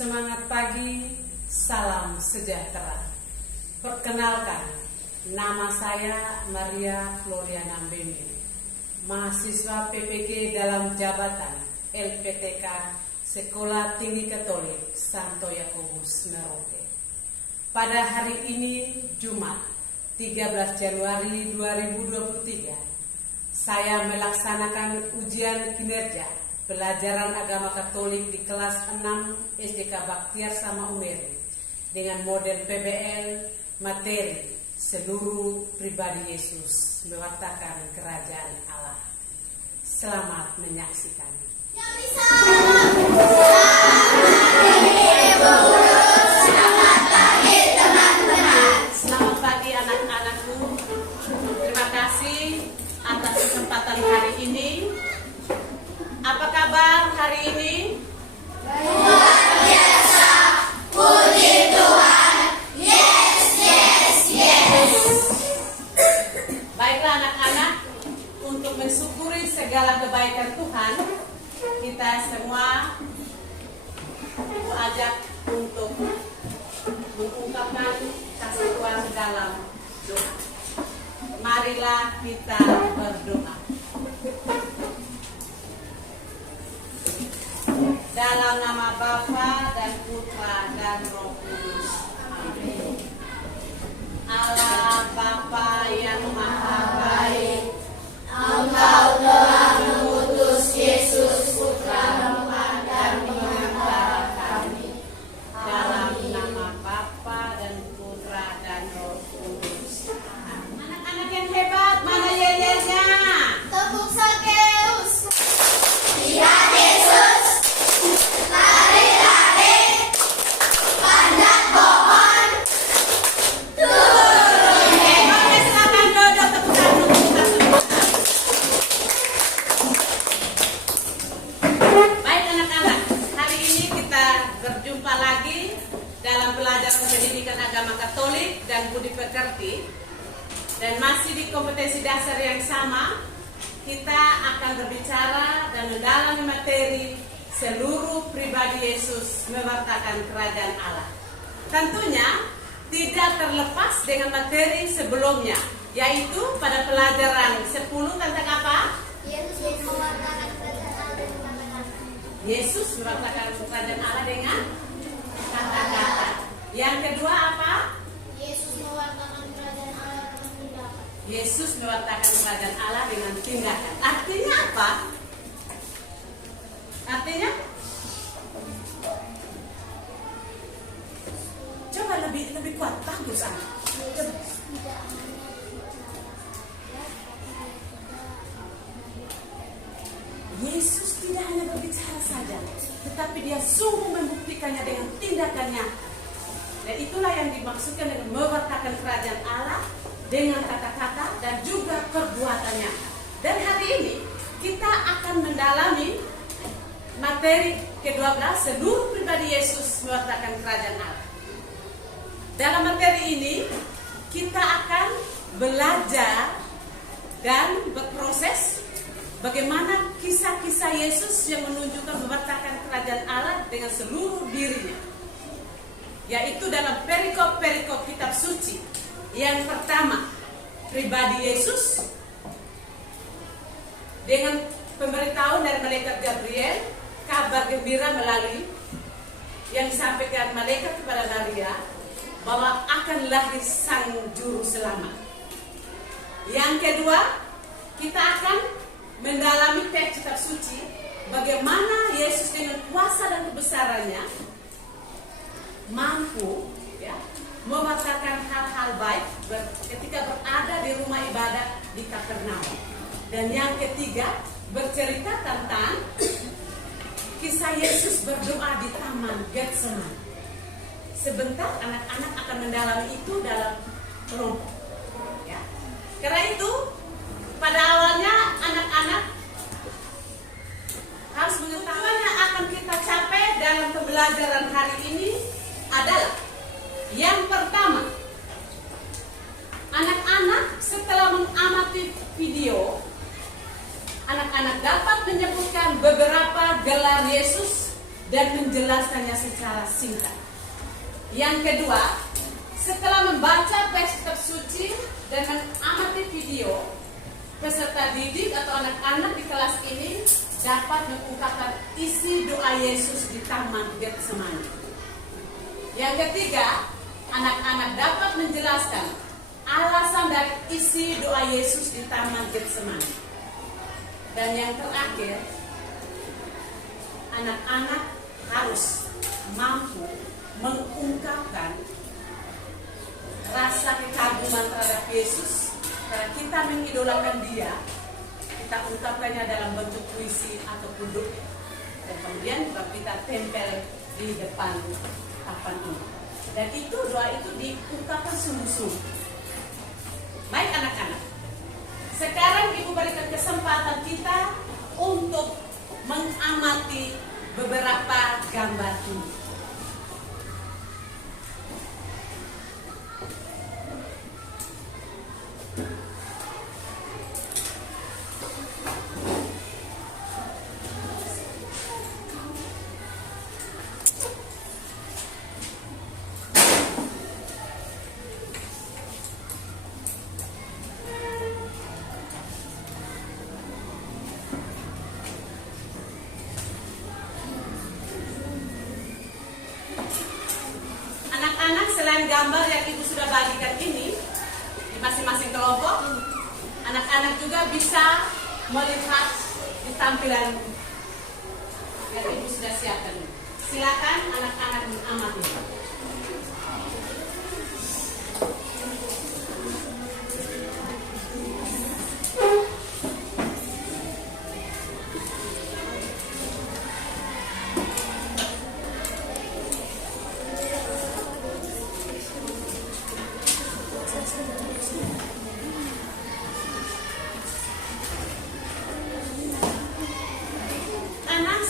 Semangat pagi, salam sejahtera. Perkenalkan, nama saya Maria Floriana Mbembe, mahasiswa PPK dalam jabatan LPTK Sekolah Tinggi Katolik Santo Yakobus Merauke. Pada hari ini, Jumat 13 Januari 2023, saya melaksanakan ujian kinerja pelajaran agama Katolik di kelas 6 SDK Baktiar Sama Umeri dengan model PBL materi seluruh pribadi Yesus mewartakan kerajaan Allah. Selamat menyaksikan. Selamat pagi anak-anakku. Terima kasih atas kesempatan hari ini. Apa kabar hari ini? Luar biasa, puji Tuhan. Yes, yes, yes. Baiklah anak-anak, untuk mensyukuri segala kebaikan Tuhan, kita semua ajak untuk mengungkapkan kasih Tuhan dalam doa. Marilah kita berdoa. Dalam nama Bapa dan Putra dan Roh Kudus. Amin. Allah Bapa yang Maha Baik, Engkau telah mengutus Yesus Putra-Mu dan mengantara kami. dalam nama Bapa dan Putra dan Roh Kudus. Anak-anak yang hebat, mana yel-yelnya? Tepuk Sakeus. Lihat Yesus. Lari-lari. Panjat pohon. Turun. Oke, silakan duduk, tepuk tangan untuk kita semua. Baik anak-anak, hari ini kita berjumpa lagi dalam pelajaran pendidikan agama Katolik dan budi pekerti, dan masih di kompetensi dasar yang sama. Kita akan berbicara dan mendalami materi seluruh pribadi Yesus mewartakan kerajaan Allah. Tentunya tidak terlepas dengan materi sebelumnya, yaitu pada pelajaran 10 tentang apa? Yesus mewartakan kerajaan Allah dengan kata-kata. Yesus mewartakan kerajaan Allah dengan kata-kata. Yang kedua apa? Yesus mewartakan kerajaan Allah dengan tindakan. Yesus mewartakan kerajaan Allah dengan tindakan. Artinya apa? Artinya? Coba lebih kuat, bagus ah. Coba. Yesus tidak hanya berbicara saja, tetapi dia sungguh membuktikannya dengan tindakannya. Dan itulah yang dimaksudkan dengan mewartakan kerajaan Allah dengan kata-kata dan juga perbuatannya. Dan hari ini kita akan mendalami materi ke-12, seluruh pribadi Yesus mewartakan kerajaan Allah. Dalam materi ini kita akan belajar dan berproses bagaimana kisah-kisah Yesus yang menunjukkan mewartakan kerajaan Allah dengan seluruh dirinya, yaitu dalam perikop-perikop kitab suci. Yang pertama, pribadi Yesus dengan pemberitahuan dari malaikat Gabriel, kabar gembira melalui yang disampaikan malaikat kepada Maria bahwa akan lahir sang juru selamat. Yang kedua, kita akan mendalami teks kitab suci bagaimana Yesus dengan kuasa dan kebesarannya mampu mewartakan hal-hal baik ketika berada di rumah ibadat di Kapernaum. Dan yang ketiga, bercerita tentang kisah Yesus berdoa di Taman Getsemani. Sebentar anak-anak akan mendalami itu dalam kelompok. Ya. Karena itu, pada awalnya anak-anak harus mengetahui yang akan kita capai dalam pembelajaran hari ini adalah yang pertama, anak-anak setelah mengamati video, anak-anak dapat menyebutkan beberapa gelar Yesus dan menjelaskannya secara singkat. Yang kedua, setelah membaca kitab suci dan mengamati video, peserta didik atau anak-anak di kelas ini dapat mengungkapkan isi doa Yesus di Taman Getsemani. Yang ketiga, anak-anak dapat menjelaskan alasan dari isi doa Yesus di Taman Getsemani. Dan yang terakhir, anak-anak harus mampu mengungkapkan rasa kekaguman terhadap Yesus. Karena kita mengidolakan dia, kita ungkapkannya dalam bentuk puisi ataupun doa. Dan kemudian kita tempel di depan papan ini. Dan itu doa itu diungkapkan sungguh-sungguh. Baik anak-anak, sekarang Ibu berikan kesempatan kita untuk mengamati beberapa gambar ini. Anak-anak, selain gambar yang Ibu sudah bagikan ini di masing-masing kelompok, anak-anak juga bisa melihat di tampilan yang Ibu sudah siapkan. Silakan anak-anak mengamati.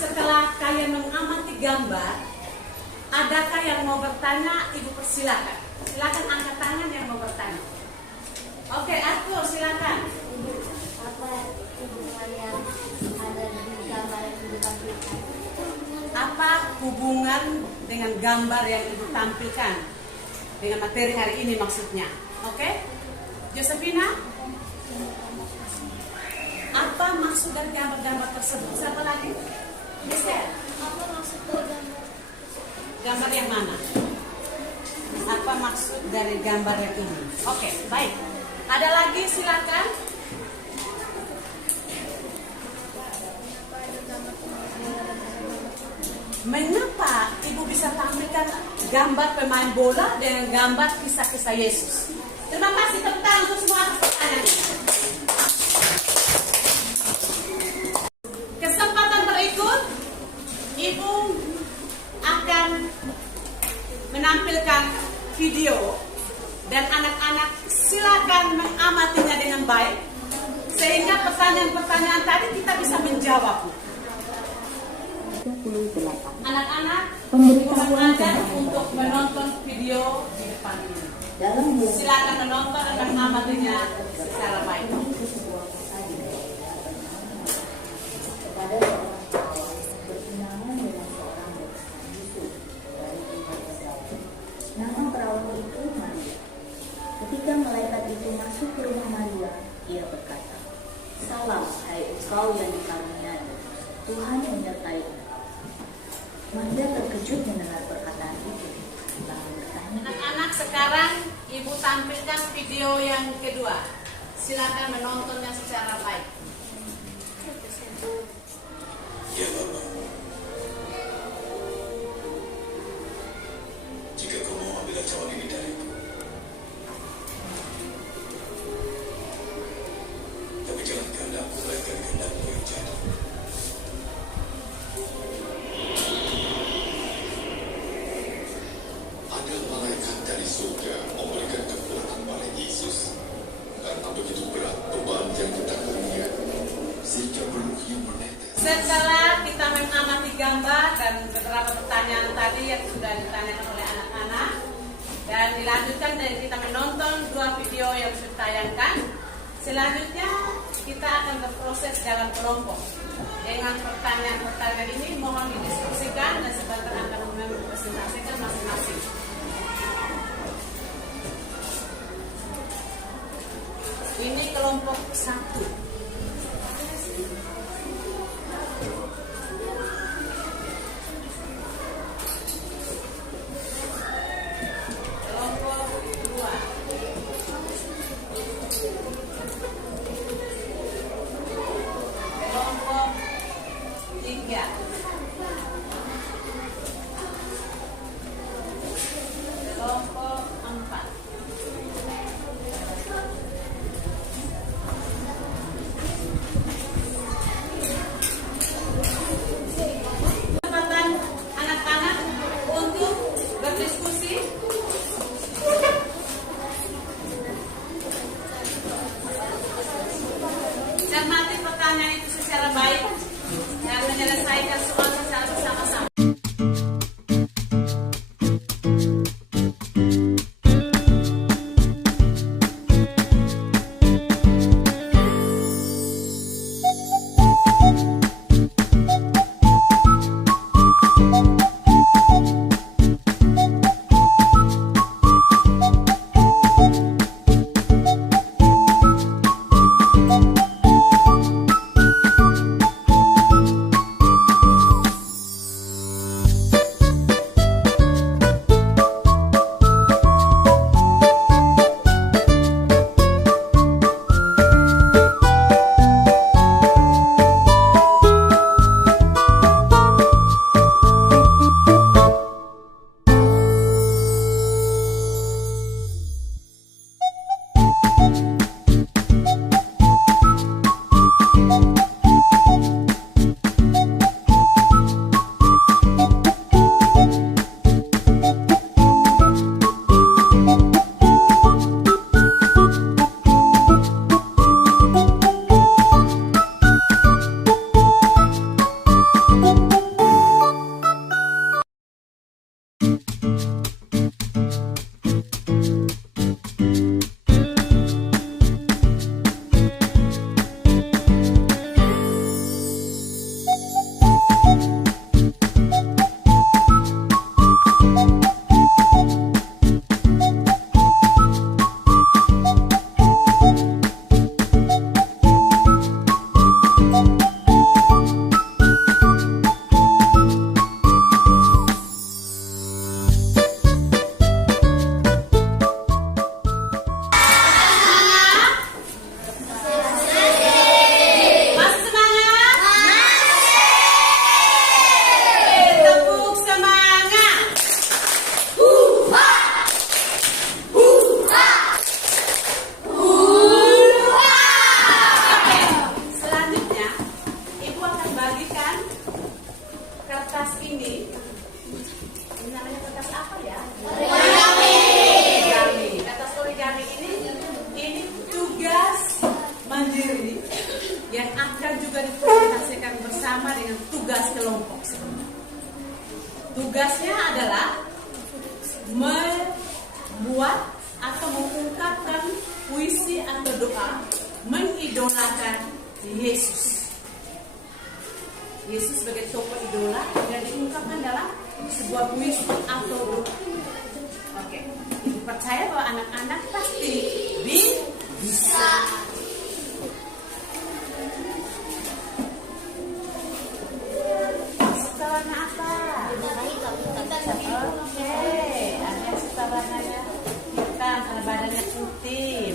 Setelah kalian mengamati gambar, adakah yang mau bertanya? Ibu persilakan. Silakan angkat tangan yang mau bertanya. Oke, aku silakan. Apa hubungan yang ada di gambar yang ditampilkan? Apa hubungan dengan gambar yang Ibu tampilkan dengan materi hari ini maksudnya? Oke, Josephina? Apa maksud dari gambar-gambar tersebut? Siapa lagi? Mister, Apa maksud dari gambar? gambar yang mana? Apa maksud dari gambar yang ini? Oke, baik. Ada lagi silakan. Mengapa Ibu bisa tampilkan gambar pemain bola dengan gambar kisah-kisah Yesus? Terima kasih, tepuk tangan untuk semua atas pertanyaan. Kesempatan berikut, Ibu akan menampilkan video dan anak-anak silakan mengamatinya dengan baik sehingga pertanyaan-pertanyaan tadi kita bisa menjawabnya. 28. Anak-anak Pemberitahuan ajar tentang untuk menonton video di depan ini. dalam bulan Silakan menonton dan mengamatinya secara baik. sebuah kota di daerah bernama kepada seorang perawan bertunangan dengan seorang bernama Yusuf dari timur Israel. Nama perawan itu Maria. Ketika malaikat itu masuk ke rumah Maria, ia berkata, "Salam, hai engkau yang dikaruniai, Tuhan menyertai engkau." Maria terkejut mendengar perkataan itu, lalu bertanya, Anak-anak, sekarang Ibu tampilkan video yang kedua. Silakan menontonnya secara baik. Ya Bapa, jika kau mau ambil cawan ini dariku, tapi jangan kehendakku melainkan kehendakmu yang jadi. Ada malaikat dari surga memberikan kekuatan pada Yesus karena begitu berat beban yang ditakuinya sehingga peluhnya menetes. Setelah kita mengamati gambar dan beberapa pertanyaan tadi yang sudah ditanyakan oleh anak-anak dan dilanjutkan dan kita menonton dua video yang sudah ditayangkan, selanjutnya kita akan berproses dalam kelompok. Dengan pertanyaan-pertanyaan ini mohon didiskusikan dan sebentar akan mempresentasikan masing-masing. Ini kelompok 1. Kelompok 4. Kesempatan anak-anak untuk berdiskusi. Cermati pertanyaan itu secara baik dan menyelesaikan soal secara bersama-sama. Tugasnya adalah membuat atau mengungkapkan puisi atau doa mengidolakan Yesus. Yesus sebagai tokoh idola dan diungkapkan dalam sebuah puisi atau doa. Oke, Ibu percaya bahwa anak-anak pasti bisa. Warna apa? Oke, ada suka warnanya hitam karena badannya putih.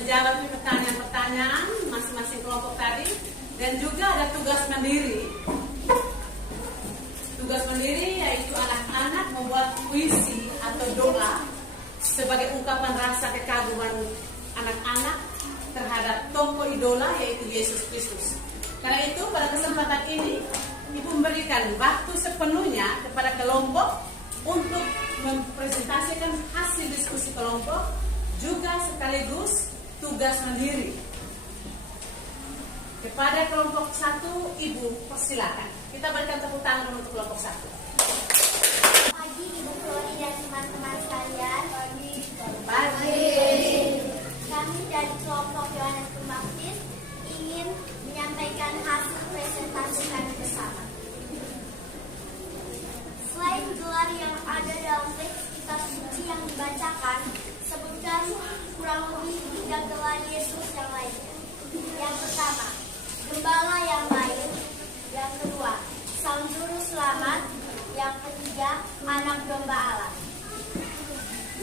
menjawab pertanyaan-pertanyaan masing-masing kelompok tadi, dan juga ada tugas mandiri. Tugas mandiri yaitu anak-anak membuat puisi atau doa sebagai ungkapan rasa kekaguman anak-anak terhadap tokoh idola yaitu Yesus Kristus. Karena itu pada kesempatan ini Ibu memberikan waktu sepenuhnya kepada kelompok untuk mempresentasikan hasil diskusi kelompok, juga sekaligus tugas mandiri. Kepada kelompok 1, Ibu persilakan. Kita berikan tepuk tangan untuk kelompok 1. Pagi Ibu Flori dan teman-teman sekalian. Pagi. Kami dari kelompok Yohanes Pembaptis ingin menyampaikan hasil presentasi kami bersama. Selain gelar yang ada dalam teks kitab suci yang dibacakan, sebutkan kurang lebih 3 gelar Yesus yang lainnya. Yang pertama, Gembala yang baik. Yang kedua, Sang Juru Selamat. Yang ketiga, Anak Domba Allah.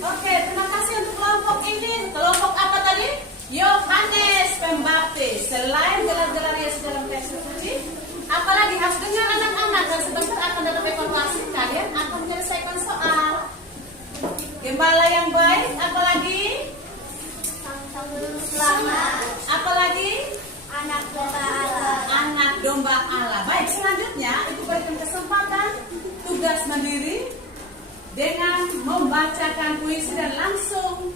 Oke, terima kasih untuk kelompok ini. Kelompok apa tadi? Yohanes Pembaptis. Selain gelar-gelar Yesus dalam teks suci, apalagi harus dengar anak-anak, dan sebentar akan dalam evaluasi kalian akan menyelesaikan soal. Gembala yang baik, apalagi? Sang Juru Selamat. Apalagi? Anak Domba Allah. Anak Domba Allah. Baik, selanjutnya Ibu berikan kesempatan tugas mandiri dengan membacakan puisi dan langsung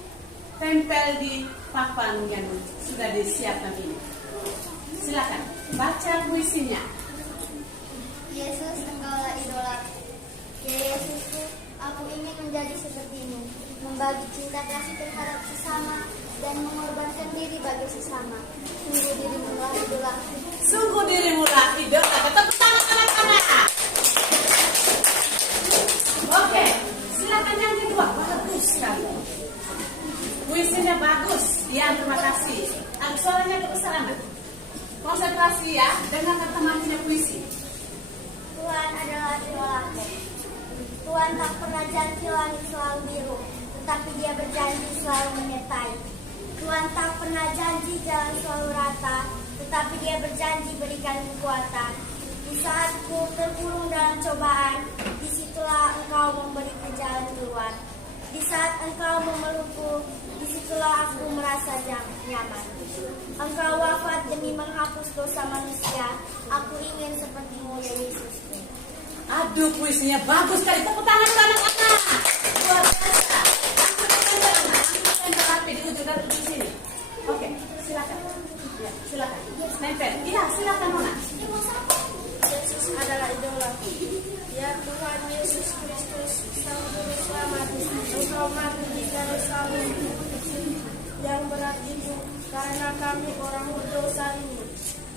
tempel di papan yang sudah disiapkan ini. Silakan baca puisinya. Yesus, Engkaulah idolaku. Ya Yesusku, aku ingin menjadi sepertimu, membagi cinta kasih terhadap sesama dan mengorbankan diri bagi sesama. Sungguh dirimulah idolaku. Sungguh dirimulah idola. Tepuk tangan anak-anak. Oke, silakan yang kedua. Bagus sekali. Puisinya bagus. Ya, terima kasih. Suaranya kebesaran. Konsentrasi ya, dengarkan teman punya puisi. Tuhan adalah idolaku. Tuhan tak pernah janji langit selalu biru, tetapi Dia berjanji selalu menyertai. Tuhan tak pernah janji jalan selalu rata, tetapi Dia berjanji berikan kekuatan. Di saat ku terkurung dalam cobaan, disitulah Engkau memberiku jalan keluar. Di saat Engkau memelukku, disitulah aku merasa nyaman. Engkau wafat demi menghapus dosa manusia. Aku ingin sepertimu ya Yesus. Aduh, puisinya bagus sekali. Tepuk tangan untuk anak-anak. Luar biasa. Langsung tempel rapi di ujung dan ujung sini. Oke, silakan. Ya, silakan. Nempel. Iya, silakan Nona. Yesus adalah idolaku. Ya Tuhan Yesus Kristus, Sang Juru Selamat, Engkau mati di kayu salib yang berat itu karena kami orang berdosa ini.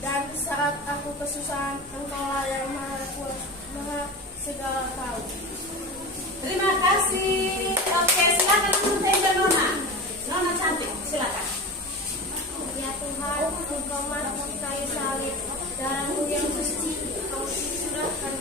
Dan saat aku kesusahan, Engkaulah yang maha kuasa, maha segala tahu. Terima kasih. Oke, silakan untuk tempel Nona. Nona cantik, silakan. Ya Tuhan, Engkau mati di kayu salib, darahmu yang suci Engkau curahkan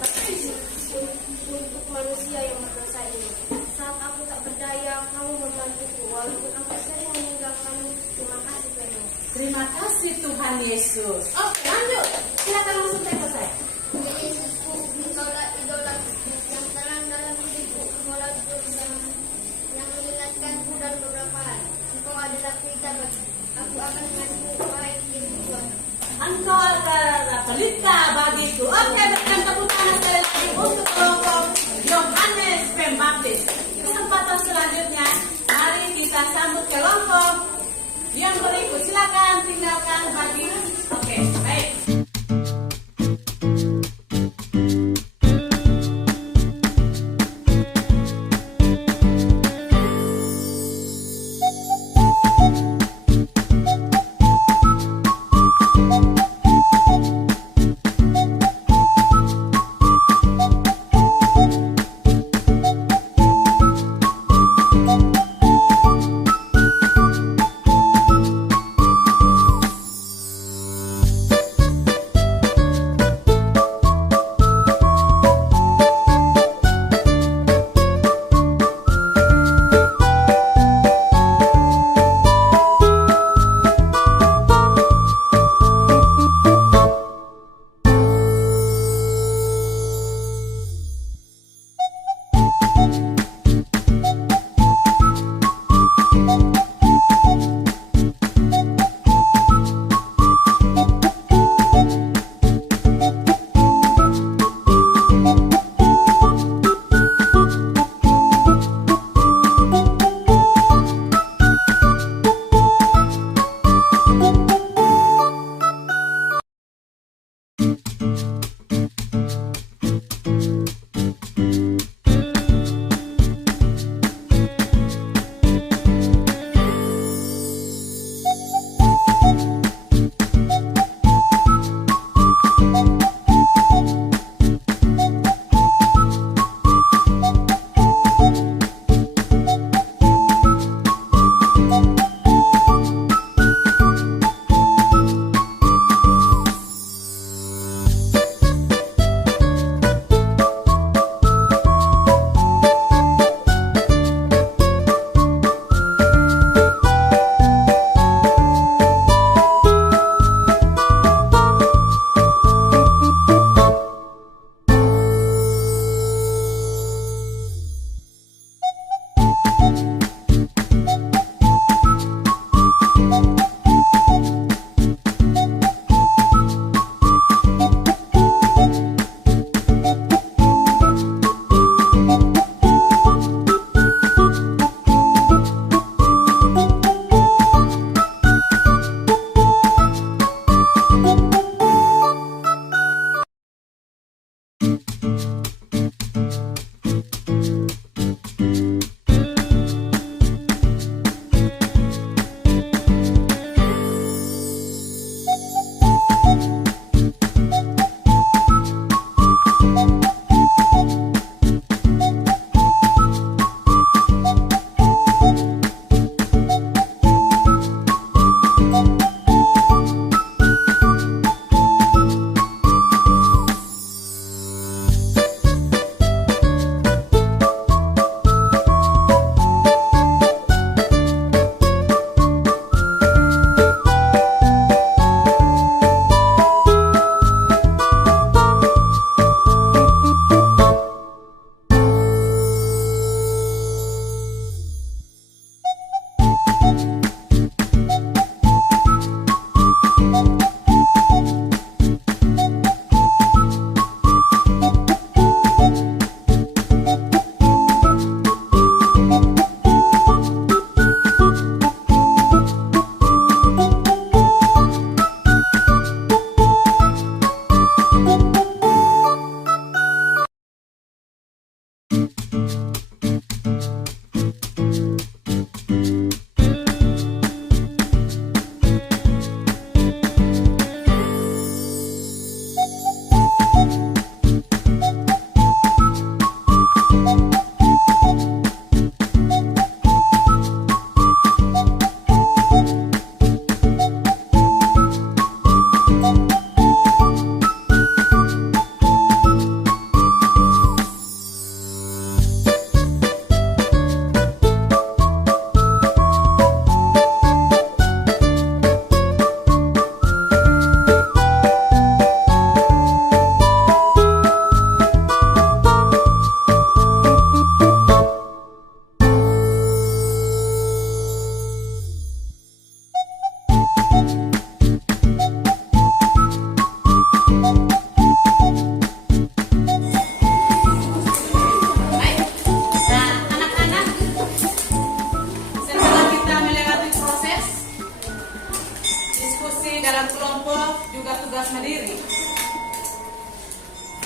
untuk manusia yang berdosa ini. Saat aku tak berdaya, kamu membantuku, walaupun aku sering meninggalkanmu. Terima kasih Tuhan. Terima kasih Tuhan Yesus. Oke, lanjut. Silakan langsung tempel saya. Ya Yesusku, Engkaulah idolaku, yang terang dalam hidupku. Engkaulah bersama yang mengingatkanku dalam beberapa hal. Engkau adalah pelita bagi aku akan mengasihi wahai Yesus Tuhan. Engkau adalah pelita bagiku. Oke, berikan tepuk tangan sekali lagi untuk kelompok Yohanes Pembaptis. Kesempatan selanjutnya, mari kita sambut kelompok yang berikut. Silakan tinggalkan bagi. Oke, baik. berdiri,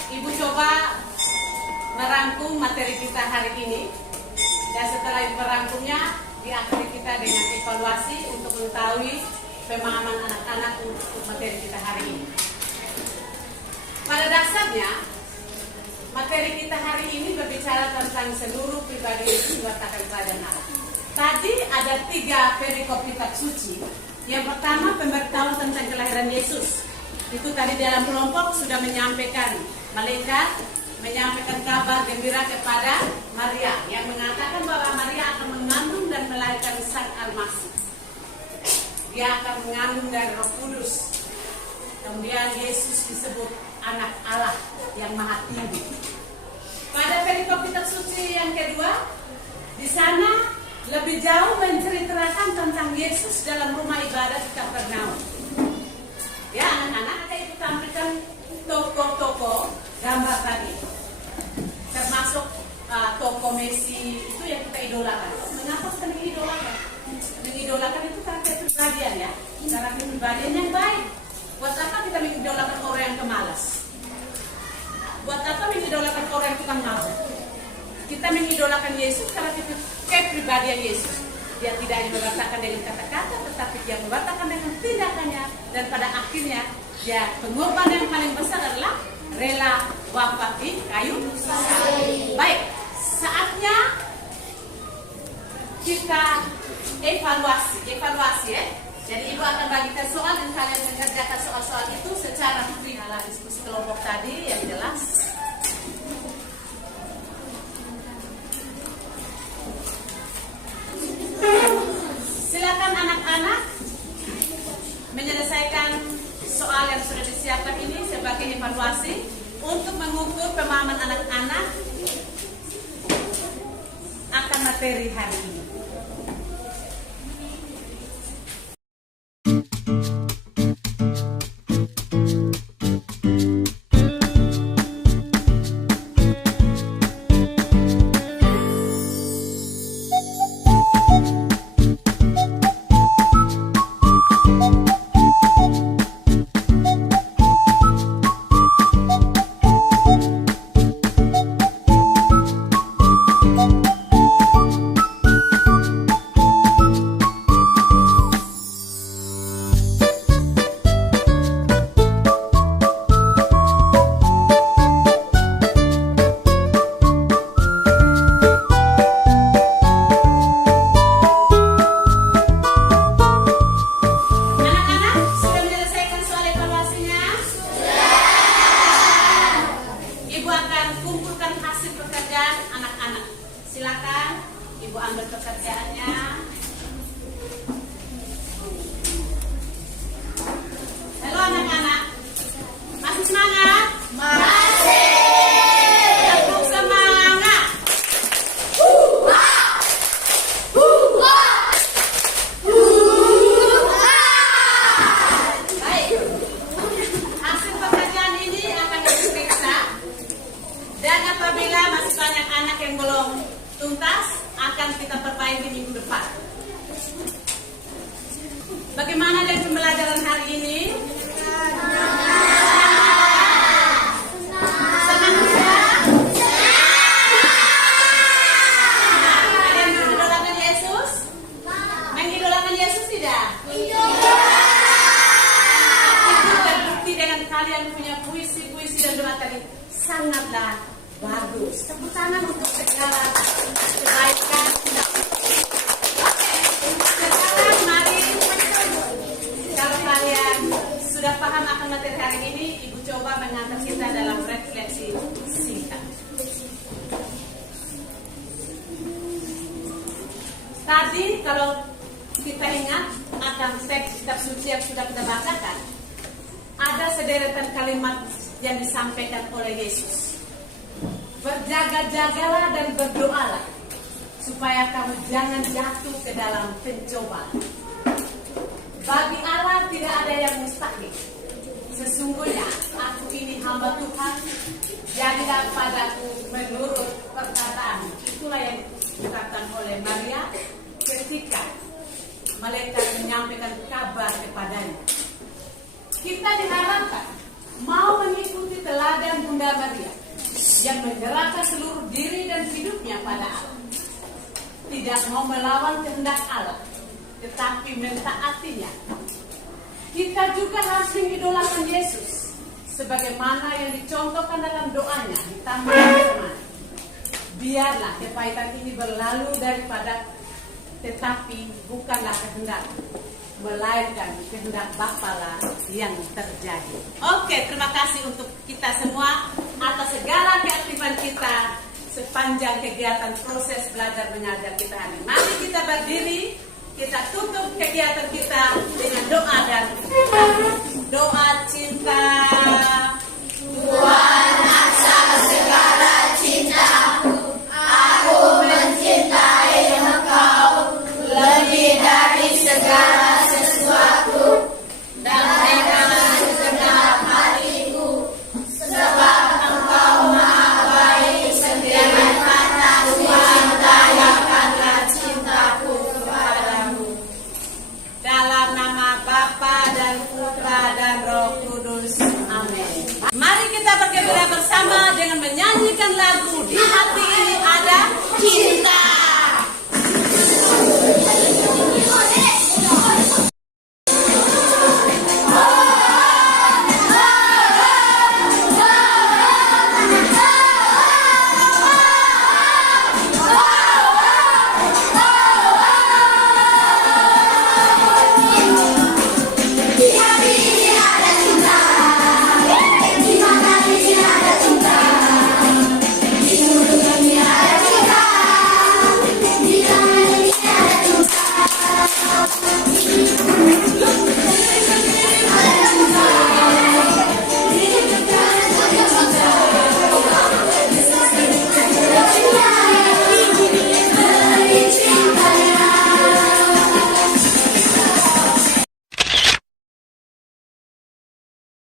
Ibu coba merangkum materi kita hari ini, dan setelah Ibu merangkumnya, diakhiri kita dengan evaluasi untuk mengetahui pemahaman anak-anak untuk materi kita hari ini. Pada dasarnya, materi kita hari ini berbicara tentang seluruh pribadi Yesus mewartakan kerajaan Allah. Tadi ada 3 perikop kitab suci. Yang pertama, pemberitahuan tentang kelahiran Yesus. Itu tadi dalam kelompok sudah menyampaikan, malaikat menyampaikan kabar gembira kepada Maria yang mengatakan bahwa Maria akan mengandung dan melahirkan Sang Almasih. Dia akan mengandung dari Roh Kudus. Kemudian Yesus disebut anak Allah yang maha tinggi. Pada perikop kitab suci yang kedua, di sana lebih jauh menceritakan tentang Yesus dalam rumah ibadat di Kapernaum. Ya, anak-anak, Ibu tampilkan toko-toko gambar tadi, termasuk toko Messi itu yang kita idolakan. Mengapa kita mengidolakan? Mengidolakan itu karakter kepribadian, ya, karakter kepribadian yang baik. Buat apa kita mengidolakan orang yang pemalas? Buat apa mengidolakan orang yang tukang mabuk? Kita mengidolakan Yesus karena kepribadian Yesus. Dia tidak hanya memberitakan dengan kata-kata, tetapi dia memberitakan dengan tindakannya. Dan pada akhirnya, dia pengorbanan yang paling besar adalah rela wafat di kayu salib. Baik, saatnya kita evaluasi ya. Jadi Ibu akan bagikan soal dan kalian mengerjakan soal-soal itu secara free ala diskusi kelompok tadi yang jelas. Silakan anak-anak menyelesaikan soal yang sudah disiapkan ini sebagai evaluasi untuk mengukur pemahaman anak-anak akan materi hari ini. Bagaimana dengan pembelajaran hari ini? Senang tidak? Kalian mengidolakan Yesus? Mengidolakan Yesus tidak? Itu terbukti dengan kalian punya puisi-puisi dan doa tadi sangatlah bagus. Tepuk tangan untuk segala kebaikan. Kalian sudah paham akan materi hari ini, Ibu coba mengantar kita dalam refleksi singkat. Tadi kalau kita ingat akan teks kitab suci yang sudah kita bacakan, ada sederetan kalimat yang disampaikan oleh Yesus. Berjaga-jagalah dan berdoalah supaya kamu jangan jatuh ke dalam pencobaan. Bagi Allah tidak ada yang mustahil. Sesungguhnya aku ini hamba Tuhan, jadilah padaku menurut perkataan. Itulah yang dikatakan oleh Maria ketika malaikat menyampaikan kabar kepadanya. kita diharapkan mau mengikuti teladan Bunda Maria yang menyerahkan seluruh diri dan hidupnya pada Allah. Tidak mau melawan kehendak Allah, tetapi mentaatinya. Kita juga harus mengidolakan Yesus, sebagaimana yang dicontohkan dalam doanya di Taman Getsemani. Biarlah kepahitan ini berlalu daripada, tetapi bukanlah kehendak, melainkan kehendak Bapa yang terjadi. Oke, terima kasih untuk kita semua atas segala keaktifan kita sepanjang kegiatan proses belajar mengajar kita hari ini. Mari kita berdiri, kita tutup kegiatan kita dengan doa dan doa cinta.